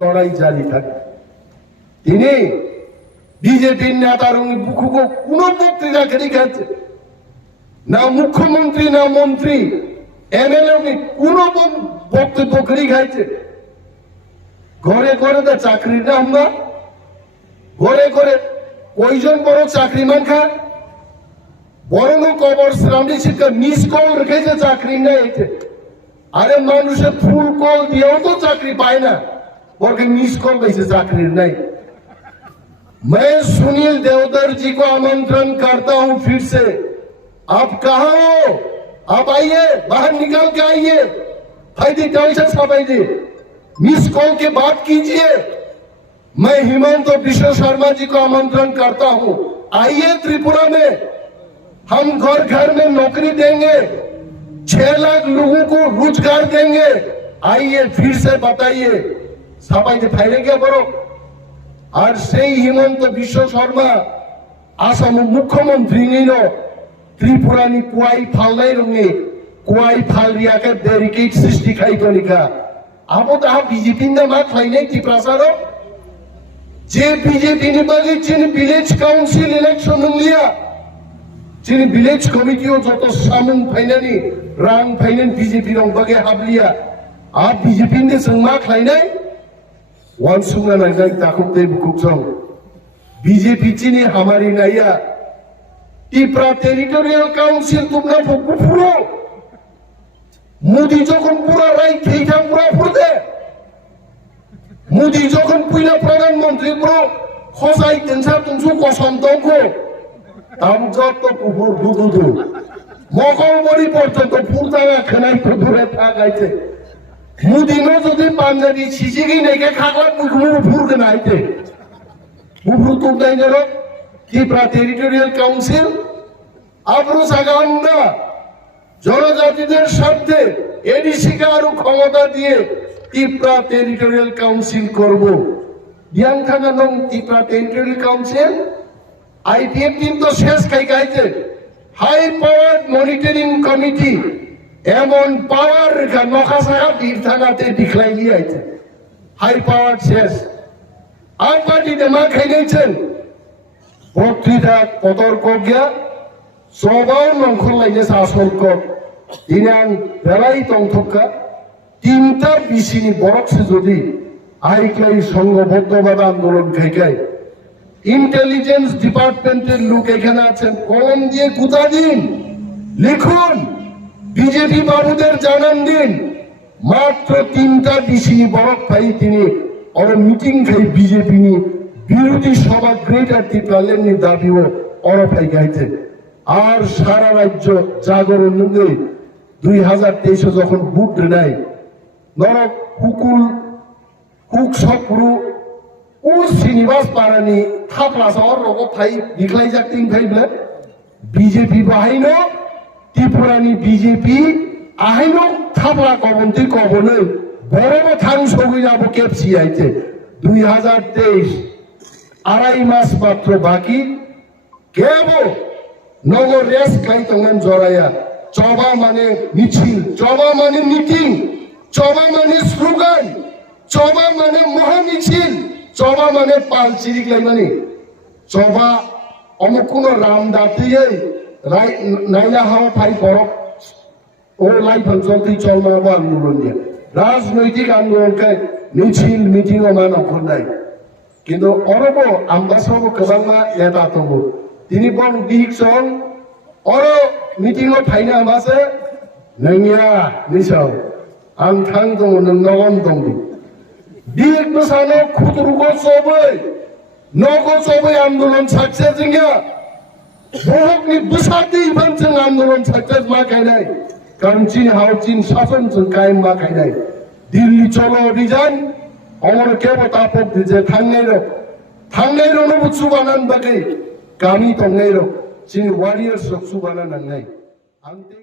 লড়াই জারি থাকে। তিনি বিজেপির নেতার বুকুকে কোন বক্তৃতা খেলি খাচ্ছে না, মুখ্যমন্ত্রী না মন্ত্রী এমএলএ কোন বক্তব্য খেলি খাইছে। ঘরে ঘরে তো চাকরির নাম না, ঘরে ঘরে কয়জন বড় চাকরিমান খায়, বরং কবর শ্রামী শিক্ষা মিস কল রেখেছে, চাকরি নেই। আরে মানুষের ফুল কল দিয়েও তো চাকরি পায় না, বরং मिस कॉल वैसे चाकरी नहीं। मैं सुनील देवधर जी को आमंत्रण करता हूं फिर से, आप कहां हो? आप आइए, बाहर निकल के आइए, फायदे मिस कॉल के बात कीजिए। मैं हेमंत विश्व शर्मा जी को आमंत्रण करता हूं, आइए त्रिपुरा में, हम घर घर में नौकरी देंगे, 6 लाख लोगों को रोजगार देंगे। आइए फिर से बताइए, सबाई फाइले क्या करो। और से हेमंत विश्व शर्मा आसाम मुख्यमंत्री त्रिपुरा कुआई फालनाई रंगे कुआई फाल रिया के बैरिकेड सृष्टि खाई तो लिखा। अब तो आप बीजेपी ने मात फाइने की प्रसारो जे बीजेपी ने बागी चिन विलेज काउंसिल इलेक्शन लिया, चिन विलेज कमिटी हो जो तो सामुन फाइनानी रांग फाइनेन बीजेपी रंग बागे हाब लिया। आप बीजेपी ने संगमा खाइने वन सुंगा नाइजाई ताकुब दे बुकुक्संग बीजेपी चिनी हमारी नाया त्रिपुरा टेरिटोरियल काउंसिल तुमना फुरो मोदी যখন পুরা রাইট এইটা পুরা ফুরদে মোদি যখন পুইলা প্রধানমন্ত্রী পুরো খসাই তেনসা তুমসু কসন্তকো তাম যত পুর দুদু মকলবরি পর্যন্ত পুরদাঙ্গা খানাই দূরে থাকাইছে। মুদিনো যদি পাঞ্জাবি সিজিগি নেকে খাগলা পুকুর ফুরদে নাইতে মুফুর তো দাইনের ত্রিপুরা টেরিটরিয়াল কাউন্সিল আবরু সাগান্না জনজাতিদের স্বার্থে এডিসিকে আরো ক্ষমতা দিয়ে ত্রিপুরা টেরিটরিয়াল কাউন্সিল করব। জ্ঞান থাকা নং ত্রিপুরা টেরিটরিয়াল কাউন্সিল আইপিএফ কিন্তু শেষ খাইছে হাই পাওয়ার মনিটরিং কমিটি এমন পাওয়ার নখাসাগা বীর থানাতে ডিক্লাই লিয়াইছে, হাই পাওয়ার শেষ। আর পার্টিতে মা খাইছেন বক্তৃতা কতর্ক গিয়া সবাই নংখল লাইনে শাসক দিনাং বেলাই টংথকা 3টা বিসিনি বরকসে যদি আইক্লাই সংঘবদ্ধভাবে আন্দোলন খাইকাই ইন্টেলিজেন্স ডিপার্টমেন্টের লোক এখানে আছেন, কলম দিয়ে গুতা দিন, লিখুন, বিজেপি বাবুদের জানান দিন। মাত্র 3টা বিসিনি বরক পাই তিনি और मीटिंग खाई बीजेपी विरोधी सभा ग्रेटर ত্রিপুরালের দাবিও অরফাই গাইছে। আর সারা রাজ্য জাগরণ 2023 যখন ভোট নাই নরক হুকুল হুক সপ্রু ও শ্রীনিবাস পারানি থাপলা শহর রগ থাই বিখলাই যাকতিং খাইবলে বিজেপি বাহাইনো ত্রিপুরানি বিজেপি আহাইনো থাপলা কবন্তি কবনে বড় থাং সগৈ যাব কেপসি আইছে 2023 আড়াই মাস মাত্র বাকি কেব নগর রেস খাই তঙ্গন জড়াইয়া চবা মানে মিছিল, চবা মানে মিটিং, চবা মানে স্লোগান, চবা মানে মহামিছিল, চবা মানে পাল চিরিক লাইমানি চবা অমুক কোন রাম দাতিয়ে নাইলা হাওয়া ফাই বরফ ও লাইফ চলতি চলমাবো আন্দোলন নিয়ে রাজনৈতিক আন্দোলনকে মিছিল মিটিং মান অফর নাই। কিন্তু অরব আম্বাসব গোবাংমা নেতা তবু তিনি বন দিকসং অর মিটিং ফাইনা আমাসে নৈয়া নিসাও আং থাং দङ নগন দङ দিক নসানো খুদরুগো সबै নগো সबै আন্দোলন সাকসেস জিঙ্গা বহুকনি বুসাতি বানচং আন্দোলন সাকসেস মা কাইনাই কারণ চীন হাও চীন শাসন চং কায়েম মা কাইনাই দিল্লি চলো অভিযান অমর কেবল তাপক দিছে থাংনাই রনো বুচু বানান বাকে গামি তংনাই র চীন ওয়ারিয়ার্স সুবানা নাংনাই আন্তে